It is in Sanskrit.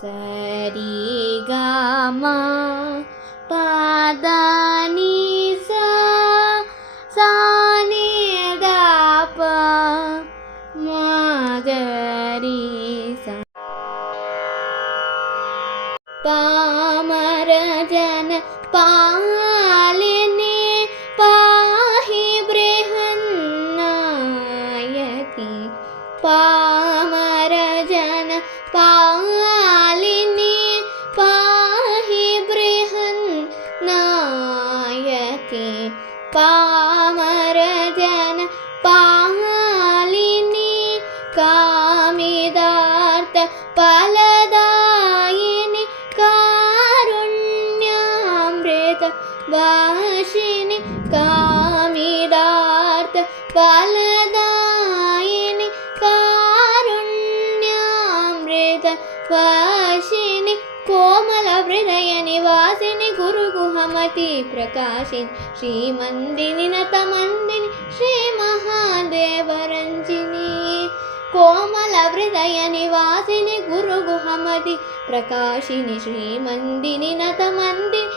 सरी गा मा पा नी सा नी दा पा मा ग री सा। पामर जन पालिनी पाहि बृहन्नायकी। पामर जन पालिनी पाहि बृहन्नायकी। पामर जन पालिनी कामिदार्थ फलदायिनी कारुण्यामृत वासिनी। कामिदार्थ फलदायिनी कारुण्यामृत वासिनी। कोमल हृदय निवासिनी गुरुगुहमति प्रकाशिनी। श्रीमंदिनी नतमंदिनी श्री महादेवरंजिनी। कोमल हृदय निवासिनी गुरुगुहमति प्रकाशिनी। श्रीमंदिनी नतमंदिनी